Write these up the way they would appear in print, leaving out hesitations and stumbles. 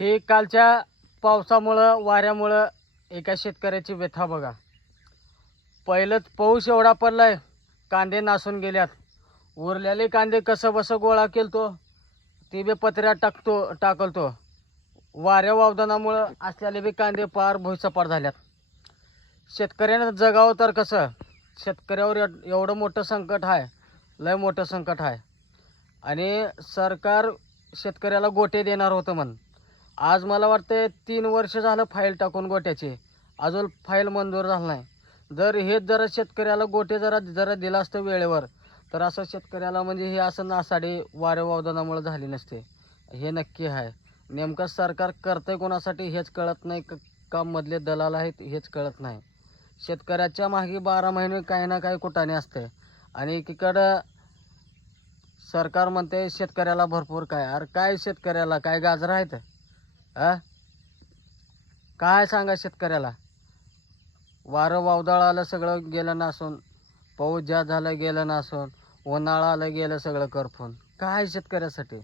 हे कालच्या पावसामुळं वाऱ्यामुळं एका शेतकऱ्याची व्यथा बघा. पहिलंच पाऊस एवढा पडलाय, कांदे नासून गेल्यात. उरलेले कांदे कसं बसं गोळा केलतो, ते बी पत्र्यात टाकलतो. वाऱ्या वावदानामुळं असलेले बी कांदे पार भुईसपाट झाल्यात. शेतकऱ्यानं जगावं तर कसं? शेतकऱ्यावर एवढं मोठं संकट आहे, लय मोठं संकट आहे. आणि सरकार शेतकऱ्याला गोटे देणार होतं म्हण. आज मला वाटतं 3 वर्ष झालं फाईल टाकून गोट्याची, अजून फाईल मंजूर झाला नाही. जर हेच जरा शेतकऱ्याला गोटे जरा दिला असतं वेळेवर, तर असं शेतकऱ्याला म्हणजे हे असं नासाडी वाऱ्या वावदानामुळे झाली नसते. हे नक्की आहे. नेमकं सरकार करतंय कोणासाठी हेच कळत नाही का मधले दलाल आहेत हेच कळत नाही. शेतकऱ्याच्या मागे 12 महिने काही ना काही कुटाणे असते. आणि एकीकडं सरकार म्हणते शेतकऱ्याला भरपूर काय. अरे काय शेतकऱ्याला काय गाजर आहेत? काय सांगा शेतकऱ्याला? वारं वावदाळ आलं सगळं गेलं नसून, पाऊस ज्या झालं गेलं नसून, उन्हाळा आलं गेलं सगळं करपून. काय शेतकऱ्यासाठी?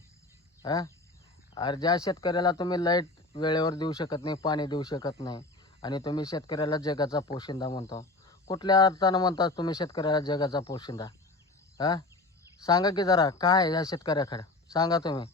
अरे ज्या शेतकऱ्याला तुम्ही लाईट वेळेवर देऊ शकत नाही, पाणी देऊ शकत नाही, आणि तुम्ही शेतकऱ्याला जगाचा पोशिंदा म्हणता. कुठल्या अर्थानं म्हणता तुम्ही शेतकऱ्याला जगाचा पोशिंदा? सांगा की जरा काय या शेतकऱ्याकडे सांगा तुम्ही.